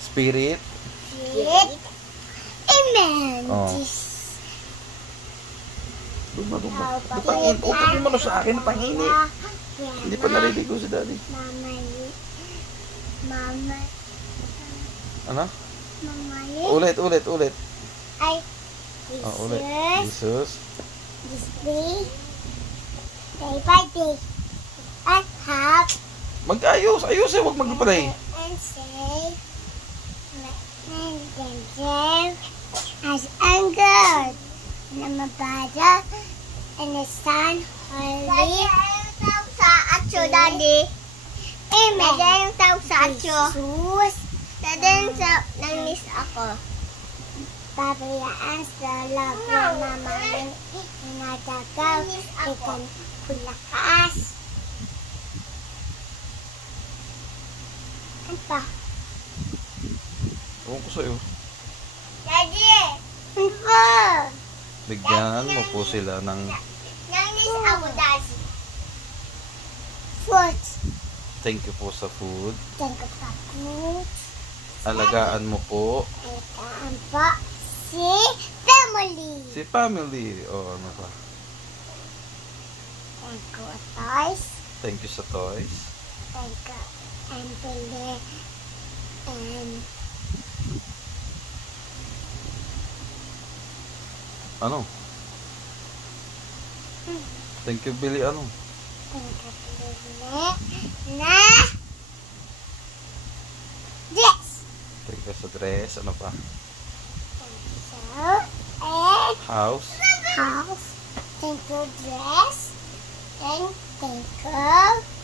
Spirit. Amen. Oh. Utukin mo na sa akin, panginit. Hindi pa naliligo si daddy. Mama. Ano? Mama. Ulit. Ay. Ulit. Jesus. This day. Day by day. And have. Mag-ayos. Ayusin. Huwag mag-play. And say. And then there. As angered. And the Father. And the Son. Holy. Sa atyo, Daddy. Amen. Daddy yung tawag sa atyo. Jesus. Daddy sa nangis ako. Papayaan sa love na mamamin. Inatagaw. Ikan pulakas. Ano pa? Ewan ko sa'yo. Daddy! Ano pa? Bigyan mo po sila ng Nangis ako, Daddy. Food. thank you po sa food. Thank you for food. Alagaan mo po Alagaan po si family. si family. O ano pa? Thank you, toys. Thank you sa toys. Thank you, and Billy. And Ano? Thank you, Billy. Ano? thank you, Billy. Na dress. Thank you sa dress. Ano pa? So, and House. house. Thank you, dress. And thank you.